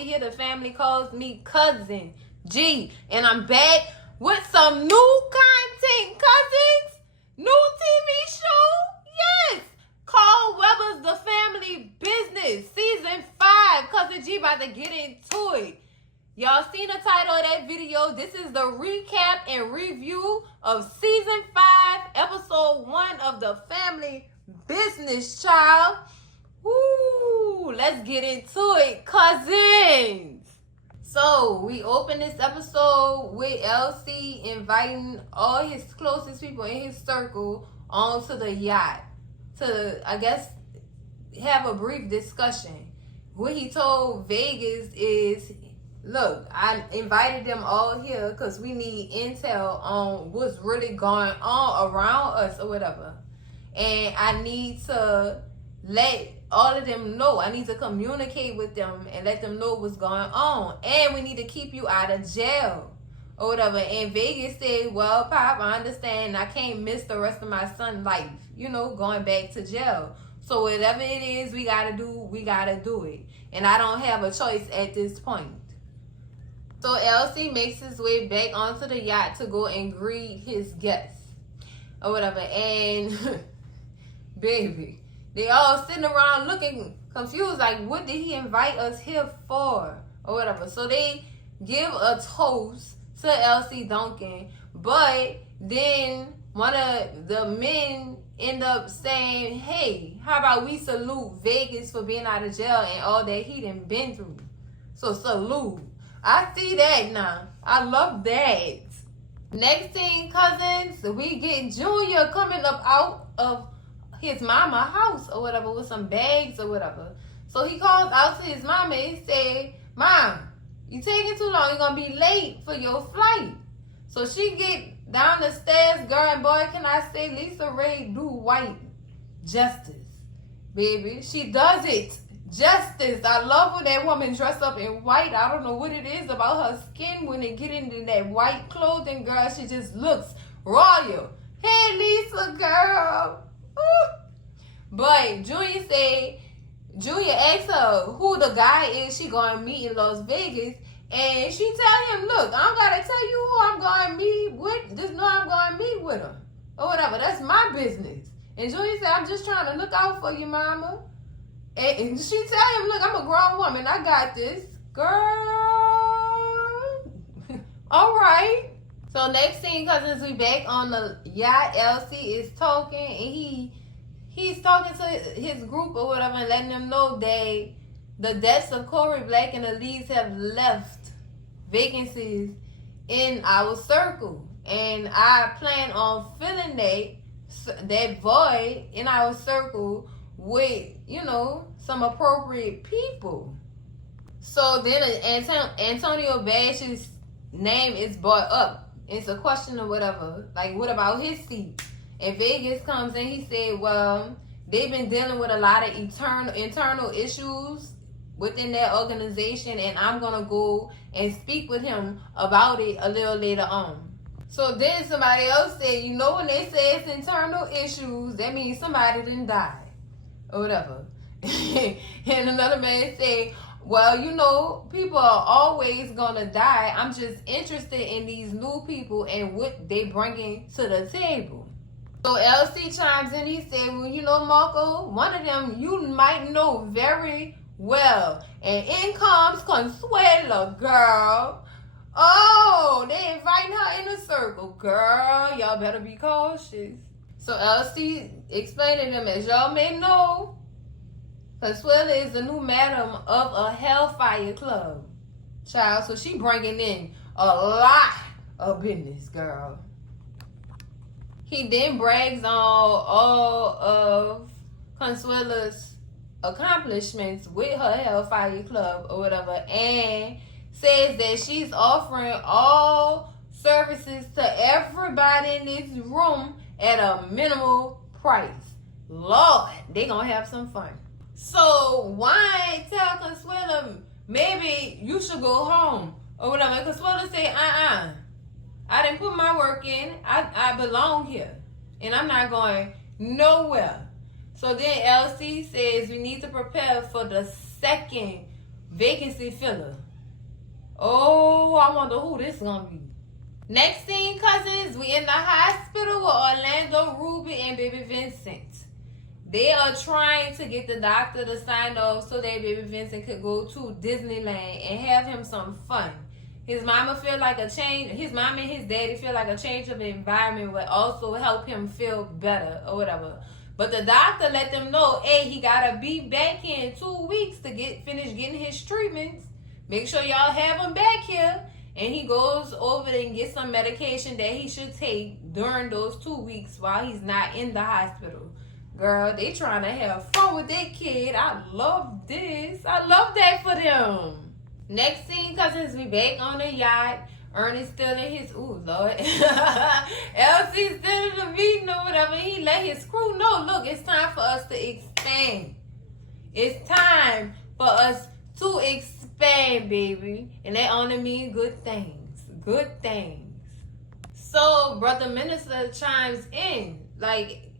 here. The family calls me Cousin G. And I'm back with some new content, cousins. New TV show. Yes. Carl Weber's The Family Business. Season 5. Cousin G about to get into it. Y'all seen the title of that video. This is the recap and review of Season 5, Episode 1 of The Family Business, child. Woo! Let's get into it, cousins. So, we open this episode with LC inviting all his closest people in his circle onto the yacht to, I guess, have a brief discussion. What he told Vegas is, look, I invited them all here because we need intel on what's really going on around us or whatever. And I need to let all of them know. I need to communicate with them and let them know what's going on. And we need to keep you out of jail or whatever. And Vegas said, well, Pop, I understand. I can't miss the rest of my son's life, going back to jail. So whatever it is we got to do, we got to do it. And I don't have a choice at this point. So LC makes his way back onto the yacht to go and greet his guests or whatever. And baby, they all sitting around looking confused, like, what did he invite us here for or whatever. So they give a toast to LC Duncan, but then one of the men end up saying, hey, how about we salute Vegas for being out of jail and all that he done been through. So salute. I see that now. I love that. Next thing, cousins, we get Junior coming up out of his mama house or whatever with some bags or whatever. So he calls out to his mama and say, Mom, you taking too long. You're going to be late for your flight. So she get down the stairs, girl, and boy, can I say Lisa Ray do white justice, baby. She does it. Justice. I love when that woman dressed up in white. I don't know what it is about her skin when they get into that white clothing, girl. She just looks royal. Hey, Lisa, girl. Ooh. But Junior asked her who the guy is she going to meet in Las Vegas. And she tell him, look, I don't got to tell you who I'm going to meet with. Just know I'm going to meet with him. Or whatever. That's my business. And Junior said, I'm just trying to look out for you, mama. And she tell him, look, I'm a grown woman. I got this. Girl. All right. So next thing, cousins, we back on the yacht. LC is talking, and he's talking to his group or whatever and letting them know that the deaths of Corey Black and Elise have left vacancies in our circle. And I plan on filling that void in our circle with, some appropriate people. So then Antonio Bash's name is brought up. It's a question or whatever. Like, what about his seat? And Vegas comes and he said, well, they've been dealing with a lot of internal issues within their organization, and I'm going to go and speak with him about it a little later on. So then somebody else said, when they say it's internal issues, that means somebody didn't die or whatever. And another man said, well, people are always going to die. I'm just interested in these new people and what they bringing to the table. So LC chimes in. He said, well, Marco, one of them you might know very well. And in comes Consuela, girl. Oh, they inviting her in the circle. Girl, y'all better be cautious. So LC explained to them, as y'all may know, Consuela is the new madam of a Hellfire Club, child. So she bringing in a lot of business, girl. He then brags on all of Consuela's accomplishments with her Hellfire Club or whatever, and says that she's offering all services to everybody in this room at a minimal price. Lord, they gonna have some fun. So why tell Consuela maybe you should go home or whatever? Consuela say, I didn't put my work in. I belong here. And I'm not going nowhere. So then LC says we need to prepare for the second vacancy filler. Oh, I wonder who this gonna be. Next scene, cousins, we in the hospital with Orlando, Ruby, and baby Vincent. They are trying to get the doctor to sign off so that baby Vincent could go to Disneyland and have him some fun. His mama feel like a change. His mom and his daddy feel like a change of environment would also help him feel better or whatever. But the doctor let them know, hey, he gotta be back here in 2 weeks to finish getting his treatments. Make sure y'all have him back here. And he goes over there and gets some medication that he should take during those 2 weeks while he's not in the hospital. Girl, they trying to have fun with that kid. I love this. I love that for them. Next scene, cousins, we back on the yacht. Ernest still in his, ooh, Lord. LC still in the meeting or whatever. He let his crew know, look, it's time for us to expand. It's time for us to expand, baby. And that only means good things. Good things. So, Brother Minister chimes in. Like,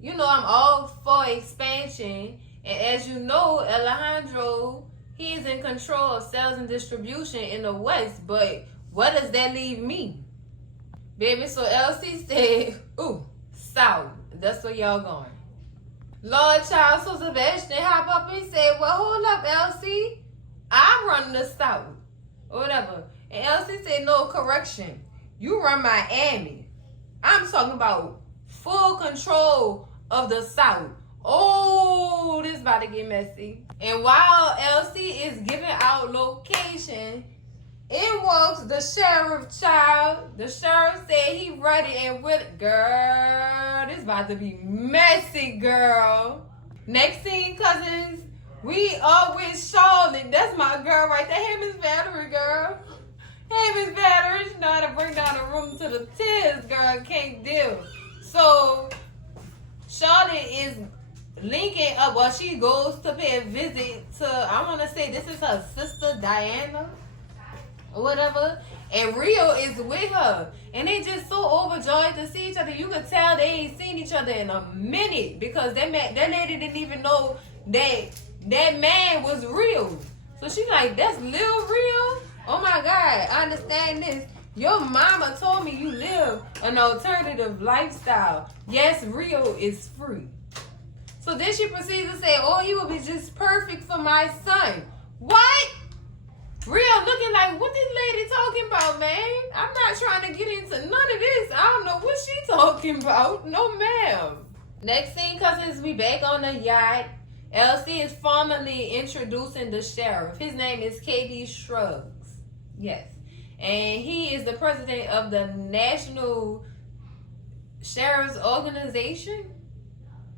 you know, I'm all for expansion. And as you know, Alejandro, he is in control of sales and distribution in the West. But what does that leave me? Baby, so LC said, ooh, South. That's where y'all going. Lord child, so Sebastian hop up and said, well, hold up, LC. I'm running the South. Or whatever. And LC said, no, correction. You run Miami. I'm talking about full control of the South. Oh, this about to get messy. And while LC is giving out location, in walks the sheriff child. The sheriff said he ready and with girl. This about to be messy, girl. Next scene, cousins. We are with Charlotte. That's my girl right there. Hey, Miss Valerie, girl. Hey, Miss Valerie. She know how to bring down the room to the tears, girl. Can't deal. So, Charlotte is linking up while she goes to pay a visit to, I want to say this is her sister, Diana, or whatever. And Rio is with her. And they just so overjoyed to see each other. You could tell they ain't seen each other in a minute because that lady didn't even know that man was real. So she's like, that's Lil Real? Oh my God, I understand this. Your mama told me you live an alternative lifestyle. Yes, Rio is free. So then she proceeds to say, oh, he will be just perfect for my son. What? Rio looking like, what this lady talking about, man? I'm not trying to get into none of this. I don't know what she talking about. No, ma'am. Next scene, cousins, we back on the yacht. LC is formally introducing the sheriff. His name is KD Shrugs. Yes. And he is the president of the National Sheriff's Organization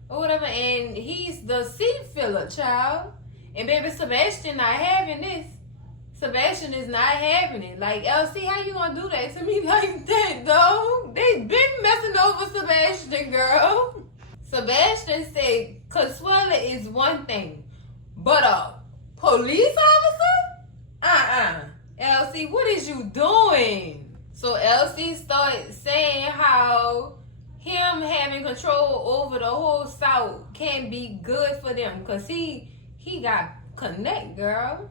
or whatever. And he's the seat filler, child. And baby, Sebastian not having this. Sebastian is not having it. Like, LC, how you gonna do that to me like that, though? They been messing over Sebastian, girl. Sebastian said Consuela is one thing, but a police officer? LC, what is you doing? So LC started saying how him having control over the whole South can be good for them because he got connect, girl.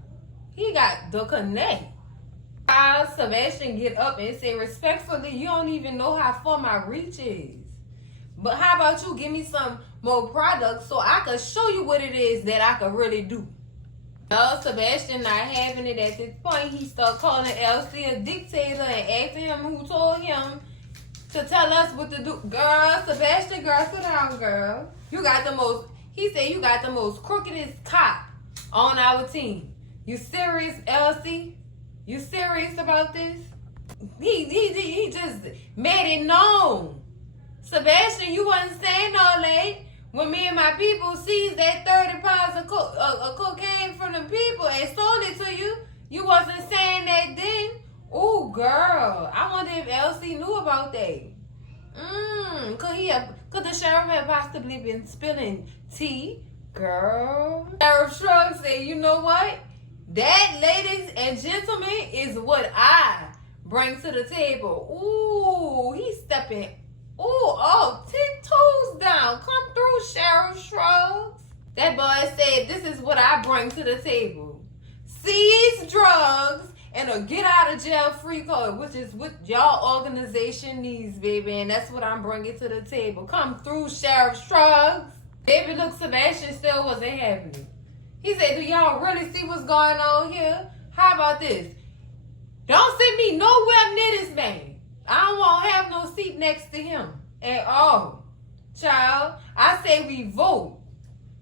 He got the connect. While Sebastian get up and say, respectfully, you don't even know how far my reach is. But how about you give me some more products so I can show you what it is that I can really do. No, Sebastian not having it at this point. He started calling LC a dictator and asking him who told him to tell us what to do. Girl, Sebastian, girl, sit down, girl. You got the most, he said you got the most crookedest cop on our team. You serious, LC? You serious about this? He just made it known. Sebastian, you wasn't saying all that. When me and my people seized that 30 pounds of cocaine from the people and sold it to you, you wasn't saying that then. Oh, girl. I wonder if LC knew about that. Could the sheriff have possibly been spilling tea? Girl. Sheriff Shrug said, you know what? That, ladies and gentlemen, is what I bring to the table. Ooh, he's stepping. Oh, 10 toes down. Come through, Sheriff Shrugs. That boy said, this is what I bring to the table. seize drugs and a get out of jail free card, which is what y'all organization needs, baby. And that's what I'm bringing to the table. Come through, Sheriff Shrugs. Baby, look, Sebastian still wasn't having it. He said, do y'all really see what's going on here? How about this? Don't send me nowhere near this man. I don't want to have no seat next to him at all. Child, I say we vote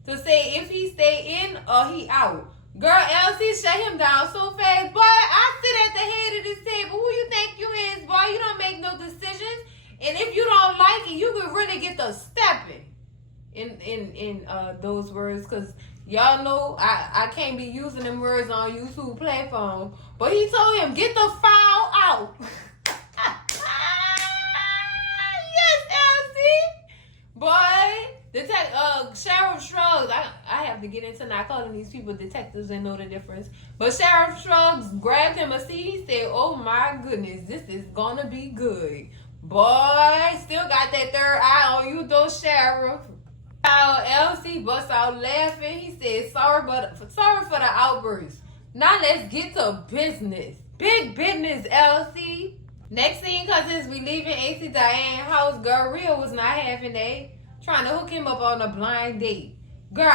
to say if he stay in or he out. Girl, LC shut him down so fast. Boy, I sit at the head of this table. Who you think you is, boy? You don't make no decisions. And if you don't like it, you could really get the stepping in those words. Because y'all know I can't be using them words on YouTube platform. But he told him, get the file out. Boy, Sheriff Shrugs, I have to get into not calling these people detectives and know the difference. But Sheriff Shrugs grabbed him a seat. He said, oh my goodness, this is gonna be good. Boy, still got that third eye on you though, Sheriff. LC busts out laughing. He said, sorry for the outburst. Now let's get to business. Big business, LC. Next scene, cousins, we leaving AC Diane's house. Girl, Real was not having that. Trying to hook him up on a blind date. Girl, Real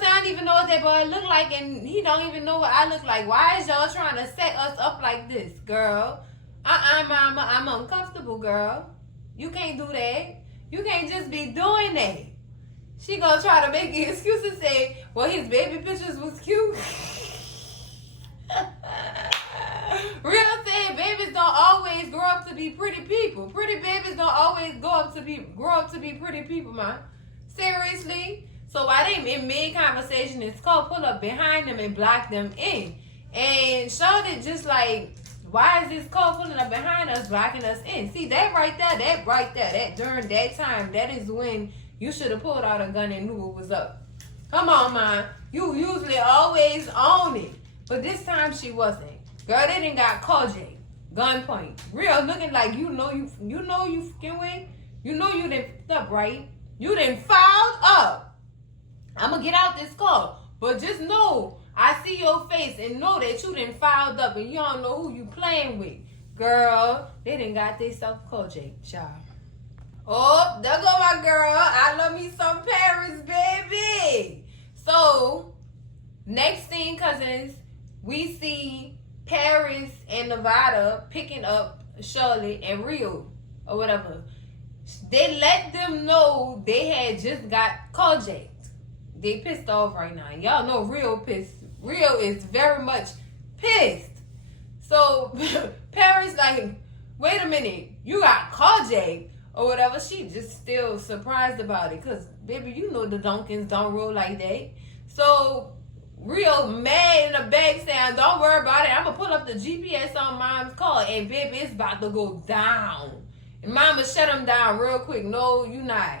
don't even know what that boy look like, and he don't even know what I look like. Why is y'all trying to set us up like this, girl? Mama, I'm uncomfortable, girl. You can't do that. You can't just be doing that. She gonna try to make an excuse and say, well, his baby pictures was cute. Real said babies don't always grow up to be pretty people. Pretty babies don't always grow up to be pretty people, man. Seriously. So while they in mid-conversation, it's called pull up behind them and block them in. And showed it just like, why is this car pulling up behind us, blocking us in? See, that during that time, that is when you should have pulled out a gun and knew what was up. Come on, man. You usually always own it. But this time she wasn't. Girl, they didn't got Kojak, gunpoint. Real looking like you fucking win. You know you done fucked up, right? You done fouled up. I'm gonna get out this car. But just know, I see your face and know that you done fouled up and you don't know who you playing with. Girl, they done got this self Kojak, child. Oh, there go my girl. I love me some Paris, baby. So, next scene, cousins, we see Paris and Nevada picking up Shirley and Rio or whatever. They let them know they had just got Kojak. They pissed off right now. Y'all know Rio pissed. Rio is very much pissed. So Paris like, wait a minute, you got Kojak or whatever. She just still surprised about it. Cause baby, you know the Duncans don't roll like that. So Real mad in the back saying, don't worry about it. I'm going to pull up the GPS on mom's car and baby, it's about to go down. And mama shut him down real quick. No, you not.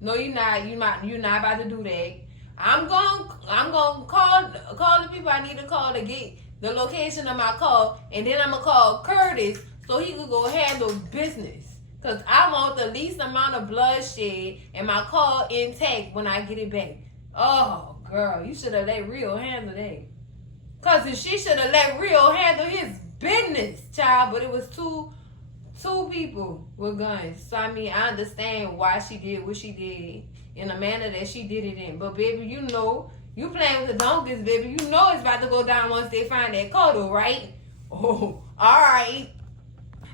No, you not. You're not about to do that. I'm going to call the people I need to call to get the location of my car. And then I'm going to call Curtis so he could go handle business. Because I want the least amount of bloodshed and my car intact when I get it back. Oh, girl, you should have let Rio handle that. Cousin, she should have let Rio handle his business, child. But it was two people with guns. So, I mean, I understand why she did what she did in the manner that she did it in. But, baby, you know, you playing with the donkeys, baby. You know it's about to go down once they find that cuddle, right? Oh, all right.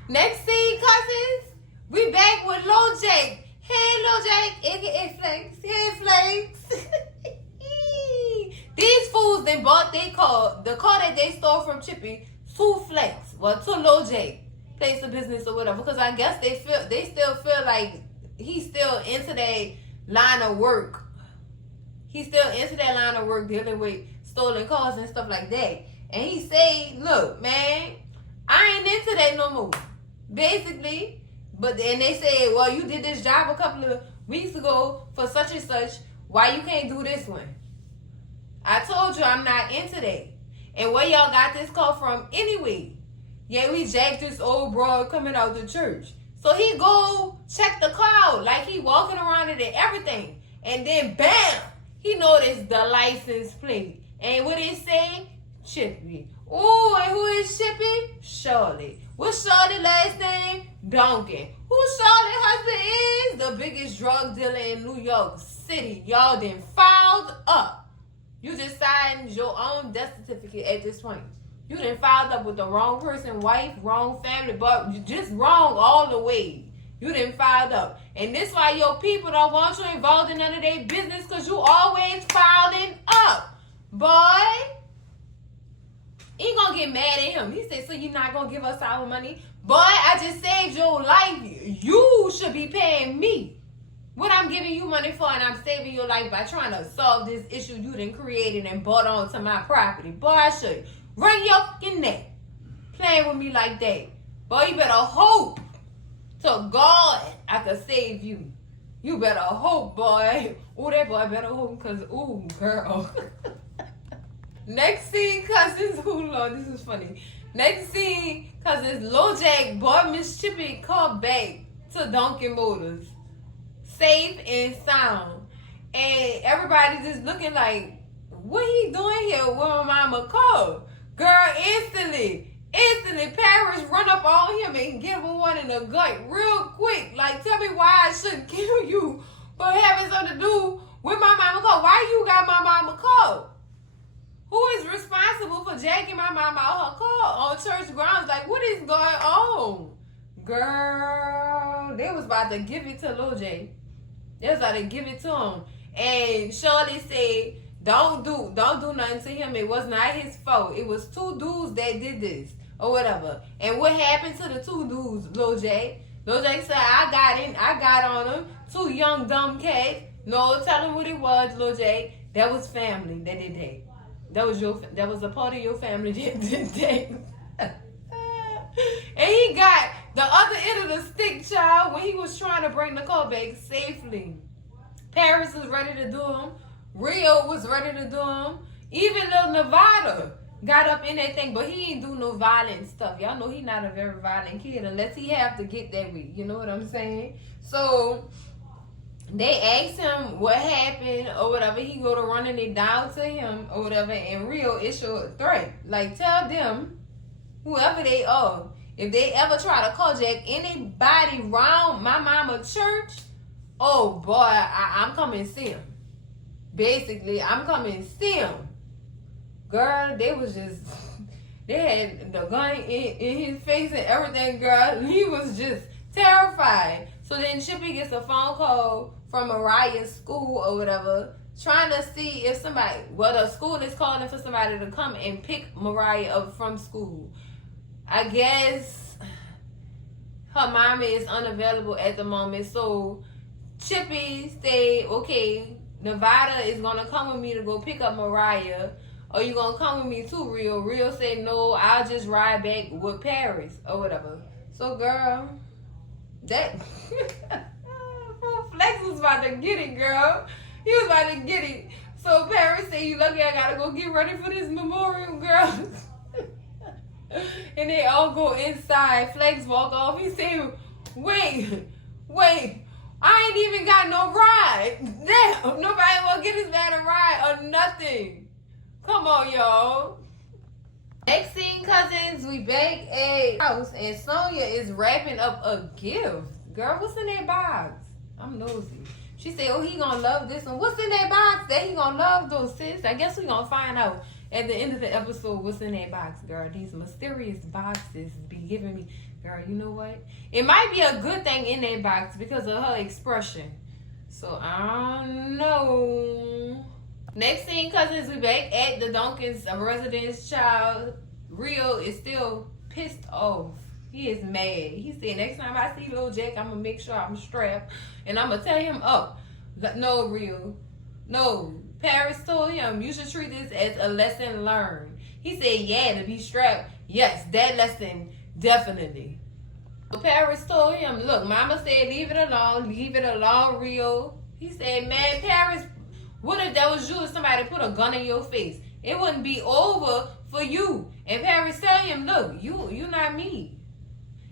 Next scene, cousins, we back with Lil Jake. Hey, Lil Jake, aka Flex. Hey, Flex. These fools then bought their car, the car that they stole from Chippy, to Flex, well, to Lil Jake, place of business or whatever. Because I guess they still feel like he's still into that line of work. He's still into that line of work dealing with stolen cars and stuff like that. And he say, look, man, I ain't into that no more. Basically. But then they say, well, you did this job a couple of weeks ago for such and such. Why you can't do this one? I told you I'm not into that. And where y'all got this call from anyway? Yeah, we jacked this old broad coming out the church. So he go check the cloud like he walking around it and everything. And then bam, he noticed the license plate. And what it say? Chippy. Ooh, and who is Chippy? Shirley. What's Shirley last name? Duncan. Who Shirley husband is? The biggest drug dealer in New York City. Y'all done filed up. You just signed your own death certificate at this point. You done filed up with the wrong person, wife, wrong family, but you just wrong all the way. You done filed up. And this why your people don't want you involved in none of their business, because you always filing up. Boy, he gonna get mad at him. He said, so you not gonna give us our money? Boy, I just saved your life. You should be paying me what I'm giving you money for, and I'm saving your life by trying to solve this issue you done created and bought onto my property. Boy, I should wring your fucking neck playing with me like that. Boy, you better hope to God I could save you. You better hope, boy. Ooh, that boy better hope, because, ooh, girl. Next scene, cousins. Ooh, Lord, this is funny. Next scene, cousins. Lil Jack bought Miss Chippy car back to Dunkin' Motors. Safe and sound. And everybody just looking like, what he doing here with my mama car? Girl, instantly, Paris run up on him and give him one in the gut real quick. Like, tell me why I shouldn't kill you for having something to do with my mama car. Why you got my mama car? Who is responsible for jacking my mama out her car on church grounds? Like, what is going on? Girl, they was about to give it to Lil J. They was about to give it to him. And Shirley said, don't do nothing to him. It was not his fault. It was two dudes that did this or whatever. And what happened to the two dudes, Lil J? Lil J said, I got on him. Two young dumb cats. No, tell him what it was, Lil J. That was family that did that. That was a part of your family that did that. And he got the other end of the stick, child, when he was trying to bring the car back safely. Paris was ready to do him. Rio was ready to do him. Even Lil Nevada got up in that thing, but he ain't do no violent stuff. Y'all know he not a very violent kid unless he have to get that way. You know what I'm saying? So they asked him what happened or whatever. He go to running it down to him or whatever, and Rio issued a threat. Like, tell them, whoever they are, if they ever try to carjack anybody around my mama church, oh boy, I'm coming see him. Basically, I'm coming see him. Girl, they had the gun in his face and everything, girl. He was just terrified. So then Chippy gets a phone call from Mariah's school or whatever, trying to see if the school is calling for somebody to come and pick Mariah up from school. I guess her mama is unavailable at the moment. So Chippy say, okay, Nevada is going to come with me to go pick up Mariah. Or you going to come with me too, Rio? Rio said, no, I'll just ride back with Paris or whatever. So, girl, that... Flex was about to get it, girl. He was about to get it. So Paris said, you lucky I got to go get ready for this memorial, girl. And they all go inside. Flex walk off. He said, wait. I ain't even got no ride. Damn, nobody will get his man a ride or nothing. Come on, y'all. Next scene, cousins, we back at house and Sonia is wrapping up a gift. Girl, what's in that box? I'm nosy. She said, oh, he gonna love this one. What's in that box that he gonna love those, sis? I guess we gonna find out at the end of the episode what's in that box, girl. These mysterious boxes be giving me, girl, you know what? It might be a good thing in that box because of her expression. So, I don't know. Next scene, cousins, we back at the Duncan's residence. Child, Rio is still pissed off. He is mad. He said, next time I see Lil Jack, I'm going to make sure I'm strapped. And I'm going to tell him, no, Rio. No. Paris told him, you should treat this as a lesson learned. He said, yeah, to be strapped. Yes, that lesson, definitely. So Paris told him, look, mama said, leave it alone, Rio. He said, man, Paris, what if that was you if somebody put a gun in your face? It wouldn't be over for you. And Paris tell him, look, you not me.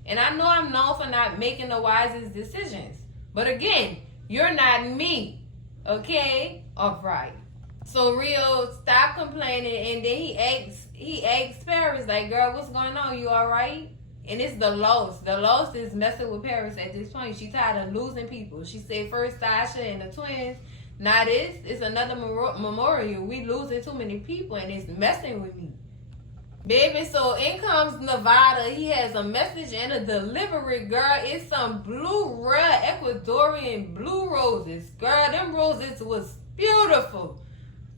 And I know I'm known for not making the wisest decisions. But again, you're not me. Okay? All right. So Rio stopped complaining, and then he asked Paris, like, girl, what's going on? You all right? And it's the loss. The loss is messing with Paris at this point. She tired of losing people. She said first Sasha and the twins. Now this is another memorial. We losing too many people, and it's messing with me. Baby, so in comes Nevada. He has a message and a delivery, girl. It's some blue, rare Ecuadorian blue roses. Girl, them roses was beautiful.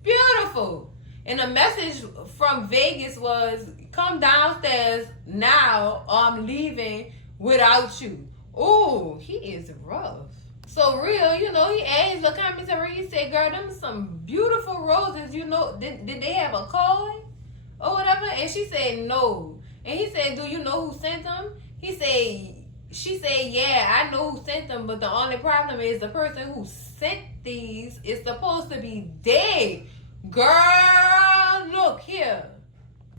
Beautiful. And the message from Vegas was, come downstairs now or I'm leaving without you. Ooh, he is rough. So Real, he asked the commentary, he said, girl, them some beautiful roses, did they have a card or whatever? And she said, no. And he said, do you know who sent them? She said, yeah, I know who sent them, but the only problem is the person who sent these is supposed to be dead. Girl, look here.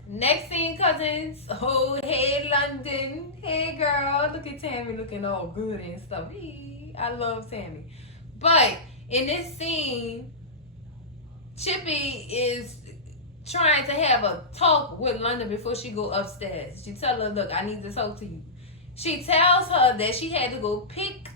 Next scene, cousins. Oh, hey, London. Hey, girl. Look at Tammy looking all good and stuff. I love Tammy. But in this scene, Chippy is trying to have a talk with London before she go upstairs. She tell her, look, I need to talk to you. She tells her that she had to go pick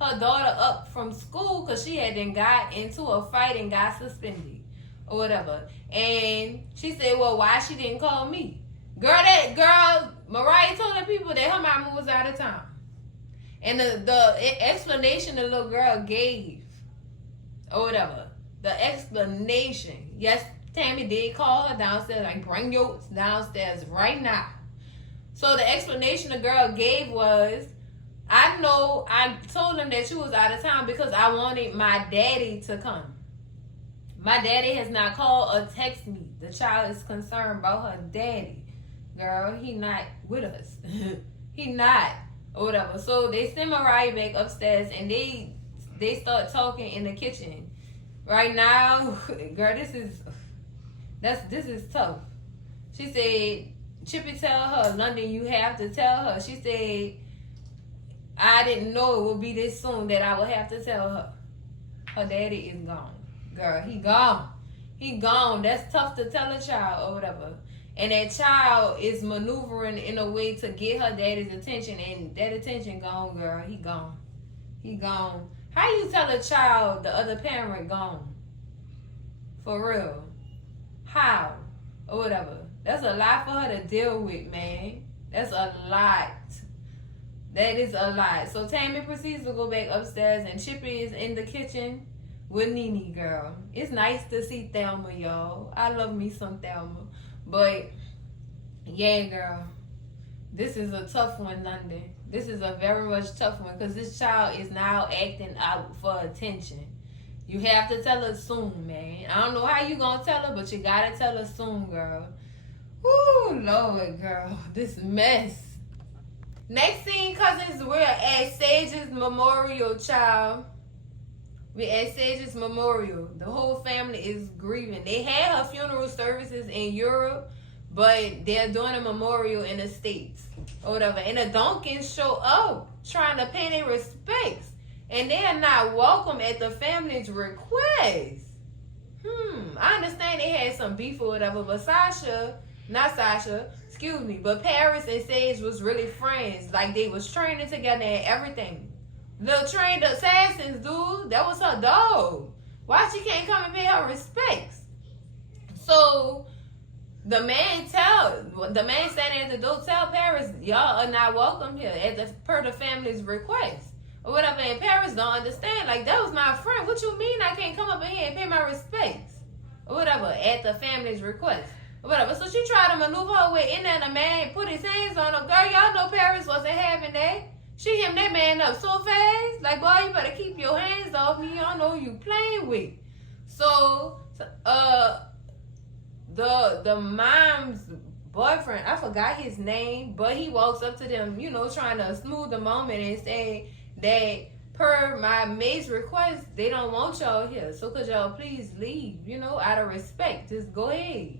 her daughter up from school because she had then got into a fight and got suspended or whatever. And she said, well, why she didn't call me? Mariah told the people that her mama was out of town. And the explanation the little girl gave or whatever, the explanation, yes, Tammy did call her downstairs, like, bring your downstairs right now. So the explanation the girl gave was, I told him that you was out of town because I wanted my daddy to come. My daddy has not called or texted me. The child is concerned about her daddy. Girl, he not with us. He not. Or whatever. So they send Mariah back upstairs and they start talking in the kitchen. Right now, girl, this is tough. She said, Chippy tell her, London, you have to tell her. She said, I didn't know it would be this soon that I would have to tell her. Her daddy is gone. Girl, he gone. He gone. That's tough to tell a child or whatever. And that child is maneuvering in a way to get her daddy's attention. And that attention gone, girl. He gone. He gone. How you tell a child the other parent gone? For real. How? Or whatever. That's a lot for her to deal with, man. That's a lot. That is a lot. So Tammy proceeds to go back upstairs and Chippy is in the kitchen with Nene, girl. It's nice to see Thelma, y'all. I love me some Thelma. But, yeah, girl. This is a tough one, London. This is a very much tough one because this child is now acting out for attention. You have to tell her soon, man. I don't know how you gonna tell her, but you gotta tell her soon, girl. Woo, Lord, girl. This mess. Next scene, cousins, we're at Sage's memorial, child. We're at Sage's memorial. The whole family is grieving. They had her funeral services in Europe, but they're doing a memorial in the States or whatever. And the Duncans show up trying to pay their respects. And they are not welcome at the family's request. I understand they had some beef or whatever, but but Paris and Sage was really friends. Like, they was training together and everything. The trained assassins, dude, that was her dog. Why she can't come and pay her respects? So the man standing at the door tell Paris, y'all are not welcome here per the family's request. Or whatever, and Paris don't understand. Like, that was my friend. What you mean I can't come up in here and pay my respects? Or whatever, at the family's request. Or whatever. So she tried to maneuver her way in there, and the man put his hands on her. Girl, y'all know Paris wasn't having that. She hemmed that man up so fast. Like, boy, you better keep your hands off me. Y'all know who you playing with. So, the mom's boyfriend, I forgot his name, but he walks up to them, trying to smooth the moment and say that per my maid's request, they don't want y'all here. So could y'all please leave, out of respect. Just go ahead.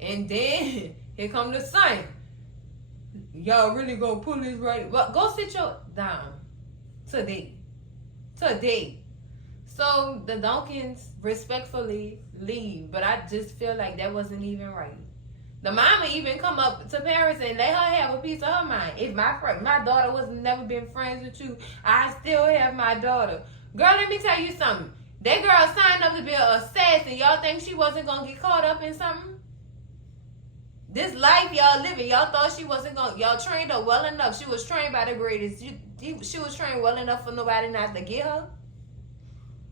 And then here come the son. Y'all really gonna pull this right? Well, go sit your down today. So the Duncans respectfully leave, but I just feel like that wasn't even right. The mama even come up to Paris and let her have a piece of her mind. If my daughter was never been friends with you, I still have my daughter. Girl, let me tell you something. That girl signed up to be an assassin. Y'all think she wasn't gonna get caught up in something? This life y'all living, y'all thought she wasn't gonna. Y'all trained her well enough. She was trained by the greatest. She was trained well enough for nobody not to get her.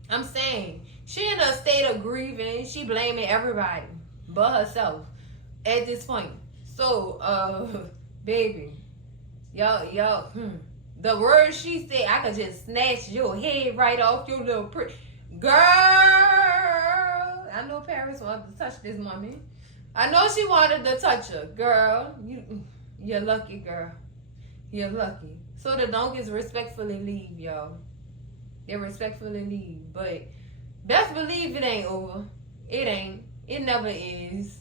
I'm saying she in a state of grieving. She blaming everybody but herself at this point. So, baby, y'all. The words she said, I could just snatch your head right off your little girl. I know Paris wanted to touch this mommy. I know she wanted to touch her. Girl, you're lucky, girl. You're lucky. So the donkeys respectfully leave, y'all. They respectfully leave. But best believe it ain't over. It ain't. It never is.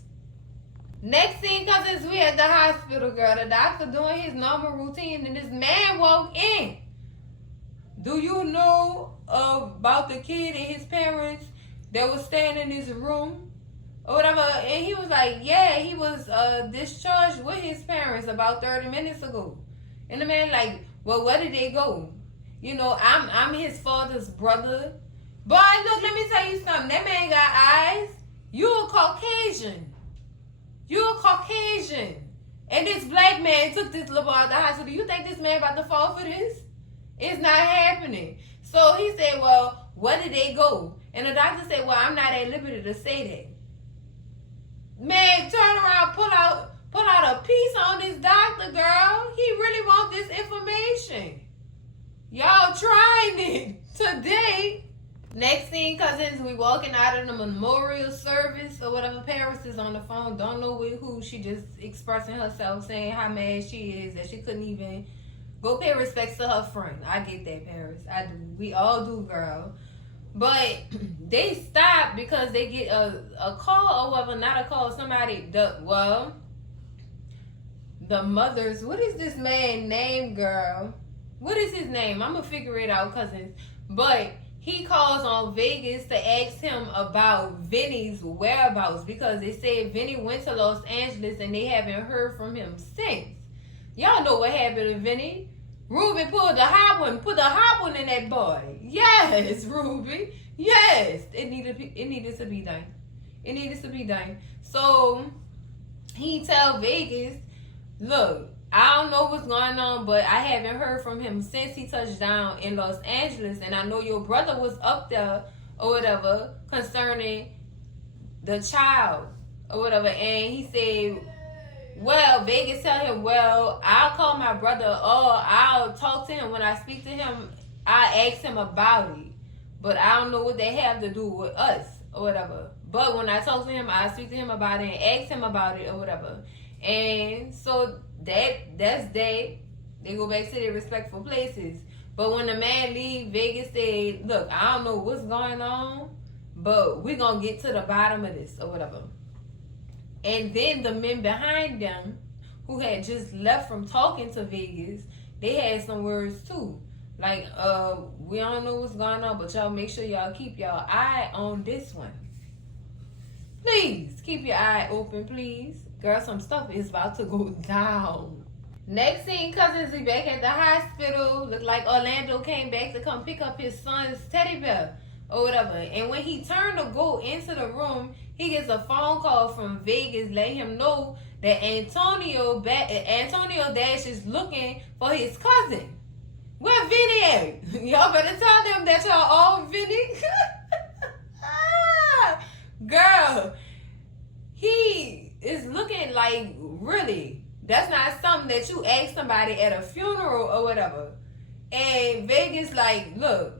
Next scene, cousins, we at the hospital, girl. The doctor doing his normal routine, and this man walked in. Do you know about the kid and his parents that was staying in his room? Or whatever, and he was like, yeah, he was discharged with his parents about 30 minutes ago. And the man like, well, where did they go? You know, I'm his father's brother. Boy, look, let me tell you something. That man got eyes. You a Caucasian. You a Caucasian. And this black man took this little boy out the hospital. Do you think this man about to fall for this? It's not happening. So he said, well, where did they go? And the doctor said, well, I'm not at liberty to say that. Man, turn around, pull out a piece on this doctor, girl. He really want this information. Y'all trying it today. Next thing, cousins, we walking out of the memorial service or whatever. Paris is on the phone. Don't know with who. She just expressing herself, saying how mad she is that she couldn't even go pay respects to her friend. I get that, Paris. I do. We all do, girl. But they stop because they get a call or whatever, not a call, somebody, the mothers, what is this man name, girl? What is his name? I'm going to figure it out, cousins. But he calls on Vegas to ask him about Vinny's whereabouts because they said Vinny went to Los Angeles and they haven't heard from him since. Y'all know what happened to Vinny. Ruby pulled the hot one, put the hot one in that boy. Yes, Ruby. Yes. It needed to be done. It needed to be done. So he tell Vegas, look, I don't know what's going on, but I haven't heard from him since he touched down in Los Angeles. And I know your brother was up there or whatever concerning the child or whatever. And he said, well, Vegas tell him, well, I'll call my brother or I'll talk to him. When I speak to him, I ask him about it. But I don't know what they have to do with us or whatever. But when I talk to him, I speak to him about it and ask him about it or whatever. And so that's that. They go back to their respectful places. But when the man leave, Vegas said, look, I don't know what's going on, but we're going to get to the bottom of this or whatever. And then the men behind them who had just left from talking to Vegas, they had some words too. Like, we don't know what's going on, but y'all make sure y'all keep y'all eye on this one. Please, keep your eye open, please. Girl, some stuff is about to go down. Next scene, cousins, we back at the hospital. Look like Orlando came back to come pick up his son's teddy bear or whatever. And when he turned to go into the room, he gets a phone call from Vegas letting him know that Antonio Dash is looking for his cousin. Where Vinny at? Y'all better tell them that y'all all Vinny. Girl, he is looking like, really, that's not something that you ask somebody at a funeral or whatever. And Vegas like, look,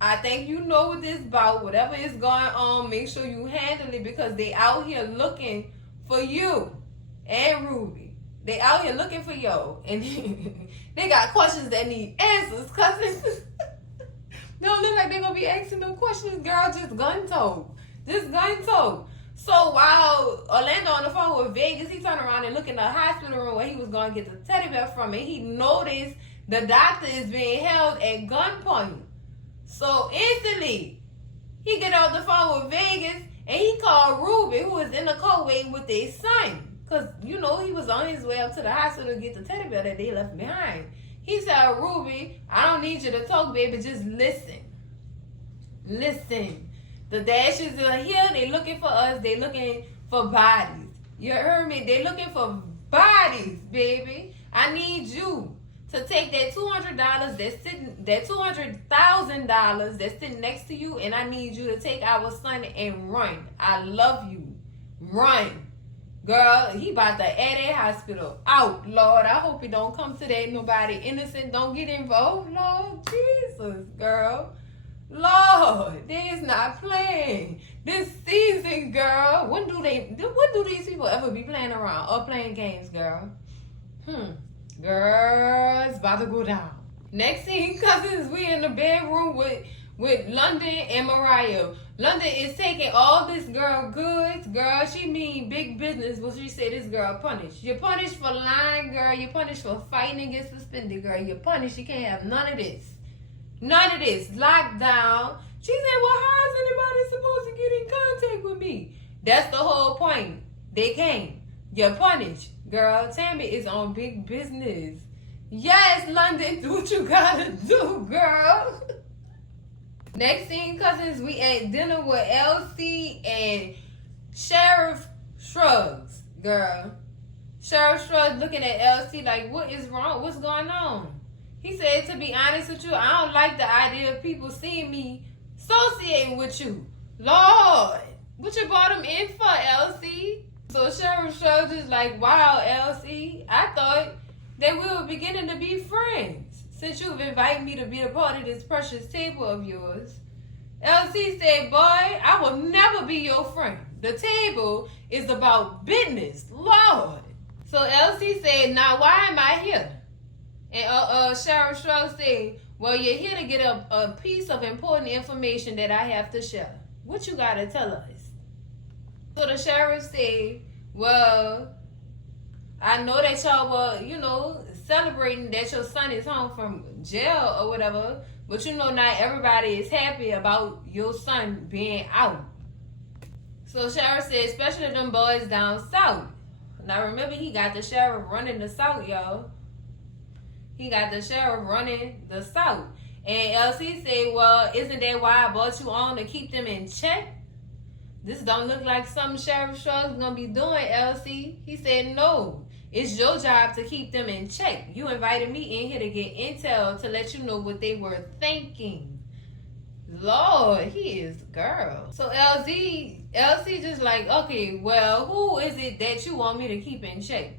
I think you know what this about. Whatever is going on, make sure you handle it because they out here looking for you and Ruby. They out here looking for y'all. And they got questions that need answers, cousins. Don't look like they're going to be asking them questions, girl. Just gun told. Just gun told. So while Orlando on the phone with Vegas, he turned around and looked in the hospital room where he was going to get the teddy bear from. And he noticed the doctor is being held at gunpoint. So instantly, he get off the phone with Vegas and he called Ruby, who was in the co-wait with their son. Because, you know, he was on his way up to the hospital to get the teddy bear that they left behind. He said, Ruby, I don't need you to talk, baby. Just listen. Listen. The Dashes are here. They looking for us. They looking for bodies. You heard me? They looking for bodies, baby. I need you to take that $200 that's sitting, that $200,000 that's sitting next to you, and I need you to take our son and run. I love you. Run. Girl, he about to add a hospital out, Lord. I hope it don't come to that. Nobody innocent don't get involved, Lord Jesus, girl. Lord, they is not playing this season, girl. When do these people ever be playing around or playing games, girl? Girl, it's about to go down. Next thing, cousins, we in the bedroom with London and Mariah. London is taking all this girl goods. Girl, she mean big business, but she say this girl punished. You're punished for lying, girl. You're punished for fighting and get suspended, girl. You're punished. You can't have none of this. None of this. Lockdown. She said, well, how is anybody supposed to get in contact with me? That's the whole point. They came. You're punished. Girl, Tammy is on big business. Yes, London, do what you gotta do, girl. Next thing, cousins, we at dinner with LC and Sheriff Shrugs, girl. Sheriff Shrugs looking at LC like, what is wrong? What's going on? He said, to be honest with you, I don't like the idea of people seeing me associating with you. Lord, what you brought him in for, LC? So Sheriff Shrugs is like, wow, LC, I thought that we were beginning to be friends. Since you've invited me to be a part of this precious table of yours. LC said, boy, I will never be your friend. The table is about business, Lord. So LC said, now why am I here? And Sheriff Shrugs said, well, you're here to get a piece of important information that I have to share. What you got to tell us? So the sheriff said, well, I know that y'all were, you know, celebrating that your son is home from jail or whatever, but you know not everybody is happy about your son being out. So Sheriff said, especially them boys down south. Now remember, he got the sheriff running the south, y'all. He got the sheriff running the south. And LC said, well, isn't that why I brought you on, to keep them in check? This don't look like something Sheriff Shrugs is going to be doing, LC. He said, no. It's your job to keep them in check. You invited me in here to get intel to let you know what they were thinking. Lord, he is girl. So LC just like, okay, well, who is it that you want me to keep in check?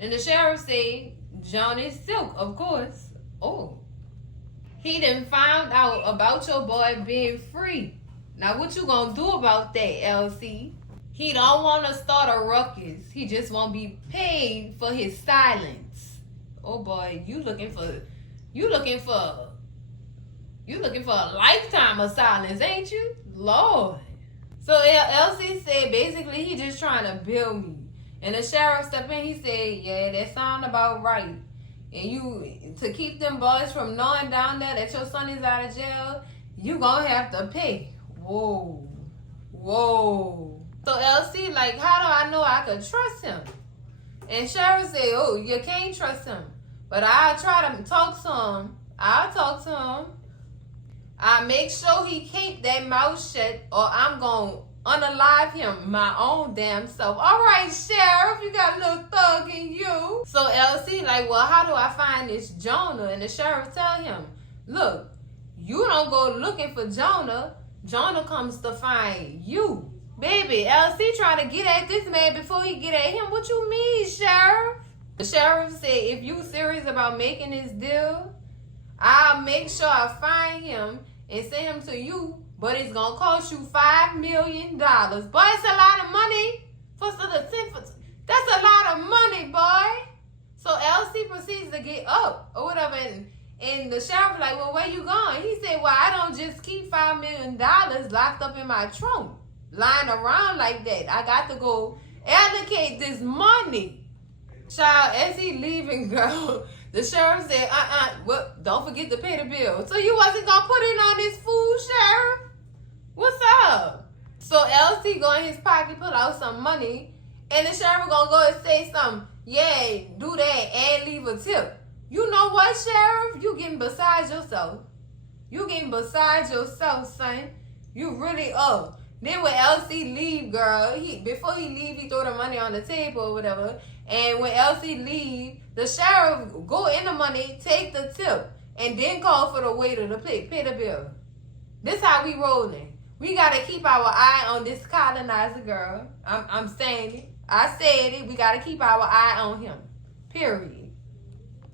And the sheriff said, Johnny Silk, of course. Oh. He done found out about your boy being free. Now, what you gonna do about that, LC? He don't want to start a ruckus. He just won't be paid for his silence. Oh boy, you looking for a lifetime of silence, ain't you? Lord. So LC said basically he just trying to build me. And the sheriff stepped in, he said, yeah, that sound about right. And you, to keep them boys from knowing down there that your son is out of jail, you gonna have to pay. Whoa. So LC like, how do I know I could trust him? And Sheriff said, oh, you can't trust him. But I'll try to talk to him. I'll talk to him. I'll make sure he keep that mouth shut, or I'm going to unalive him my own damn self. All right, Sheriff, you got a little thug in you. So LC like, well, how do I find this Jonah? And the sheriff tell him, look, you don't go looking for Jonah. Jonah comes to find you. Baby, LC trying to get at this man before he get at him. What you mean, Sheriff? The sheriff said, if you serious about making this deal, I'll make sure I find him and send him to you, but it's going to cost you $5 million. Boy, it's a lot of money. That's a lot of money, boy. So LC proceeds to get up or whatever, and the sheriff like, well, where you going? He said, well, I don't just keep $5 million locked up in my trunk, lying around like that. I got to go allocate this money. Child, as he leaving, girl, The sheriff said, well, don't forget to pay the bill. So you wasn't gonna put it on this food, sheriff? What's up? So LC go in his pocket, pull out some money, and the sheriff gonna go and say something. Yeah, do that and leave a tip. You know what, sheriff? You getting beside yourself. You getting beside yourself, son. You really up. Then when LC leave, girl, before he leave, he throw the money on the table or whatever. And when LC leave, the sheriff go in the money, take the tip, and then call for the waiter to pay the bill. This how we rolling. We gotta keep our eye on this colonizer girl. I'm saying it. I said it. We gotta keep our eye on him. Period.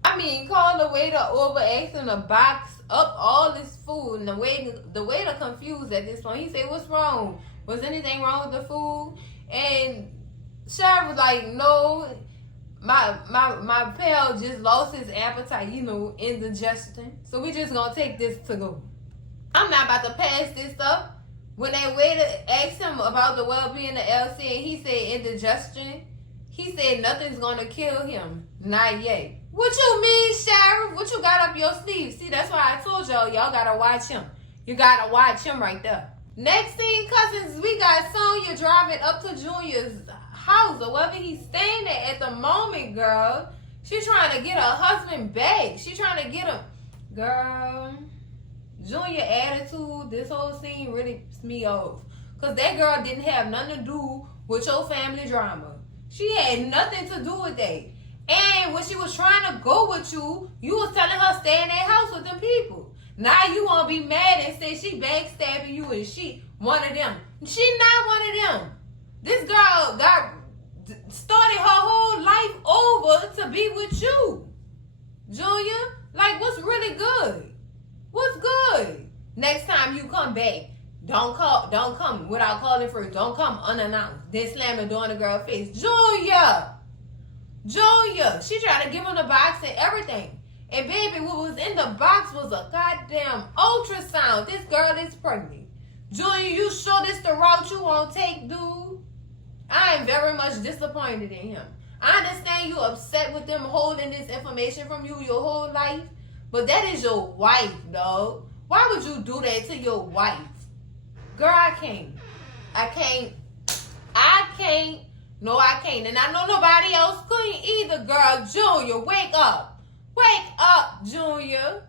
I mean, call the waiter over, asking to box up all this food, and the waiter confused at this point. He said, "What's wrong? Was anything wrong with the food?" And sheriff was like, "No, my pal just lost his appetite, indigestion. So we just gonna take this to go. I'm not about to pass this up." When that waiter asked him about the well-being of LC, and he said indigestion, he said nothing's gonna kill him. Not yet. What you mean, sheriff? What you got up your sleeve? See, that's why I told y'all gotta watch him. You gotta watch him right there. Next thing, cousins, we got Sonya driving up to Junior's house or wherever he's staying at the moment, girl. She trying to get her husband back. She trying to get him. Girl, Junior attitude, this whole scene really pissed me off. Because that girl didn't have nothing to do with your family drama. She had nothing to do with that. And when she was trying to go with you, you was telling her stay in that house with them people. Now you want to be mad and say she backstabbing you and she one of them. She not one of them. This girl started her whole life over to be with you. Junior, like, what's really good? What's good? Next time you come back, don't come without calling first. Don't come unannounced. Then slam the door in the girl's face. Junior, she tried to give him the box and everything. And baby, what was in the box was a goddamn ultrasound. This girl is pregnant. Junior, you sure this the route you want to take, dude? I am very much disappointed in him. I understand you upset with them holding this information from you your whole life, but that is your wife, dog. Why would you do that to your wife? Girl, I can't. No, I can't. And I know nobody else couldn't either, girl. Junior, wake up. Wake up, Junior.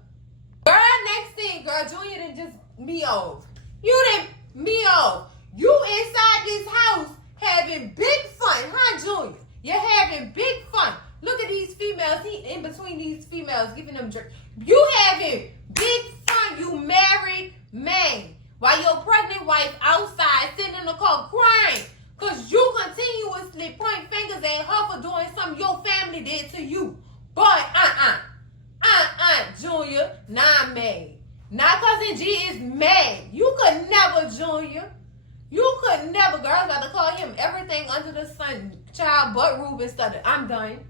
Girl, next thing, girl, Junior didn't just me off. You didn't me off. You inside this house having big fun, huh, Junior? You're having big fun. Look at these females. He in between these females giving them drink. You having big fun, you married man. While your pregnant wife outside sitting in the car crying. Because you continuously point fingers at her for doing something your family did to you. But, Junior, nah, I'm mad. Now Cousin G is mad. You could never, Junior. You could never. Girl, I was about to call him everything under the sun. Child, but Ruben stutter. I'm done.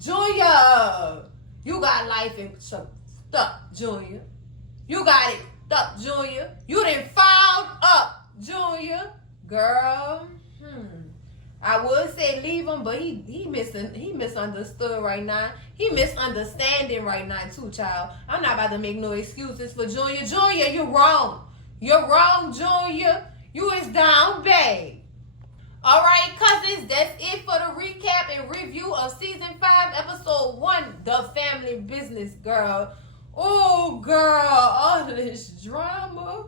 Junior, you got life in stuck, Junior. You got it stuck, Junior. You done fouled up, Junior. Girl, I would say leave him, but he misunderstood right now. He misunderstanding right now too, child. I'm not about to make no excuses for Junior. Junior, you're wrong. You're wrong, Junior. You is down bad. All right, cousins, that's it for the recap and review of Season 5, Episode 1, The Family Business, girl. Oh, girl, all this drama.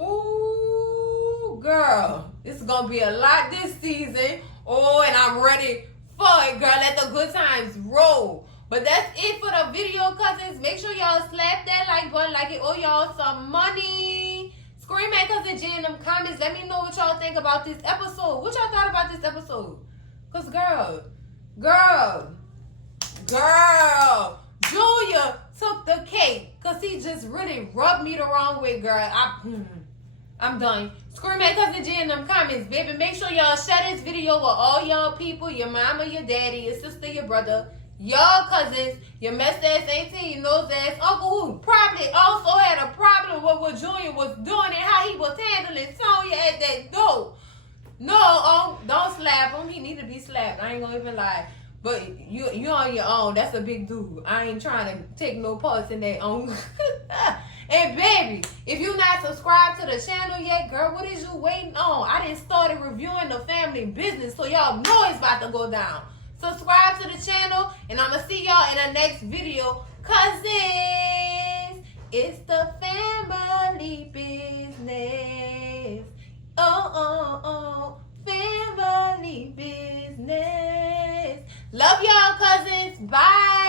Oh, girl, it's going to be a lot this season. Oh, and I'm ready for it, girl. Let the good times roll. But that's it for the video, cousins. Make sure y'all slap that like button like it owe y'all some money. Scream at Cousin J in them comments. Let me know what y'all think about this episode. What y'all thought about this episode? Because, girl, Julia took the cake. Because he just really rubbed me the wrong way, girl. I'm done. Scream at Cousin J in them comments, baby. Make sure y'all share this video with all y'all people. Your mama, your daddy, your sister, your brother, y'all cousins, your messed ass auntie, your nose ass uncle who probably also had a problem with what Junior was doing and how he was handling Sonya at that door. No, don't slap him. He need to be slapped. I ain't gonna even lie. But you on your own. That's a big dude. I ain't trying to take no parts in that own. And baby, if you not subscribed to the channel yet, girl, what is you waiting on? I done started reviewing the family business, so y'all know it's about to go down. Subscribe to the channel, and I'ma see y'all in the next video. Cousins, it's the family business. Oh, family business. Love y'all, cousins. Bye.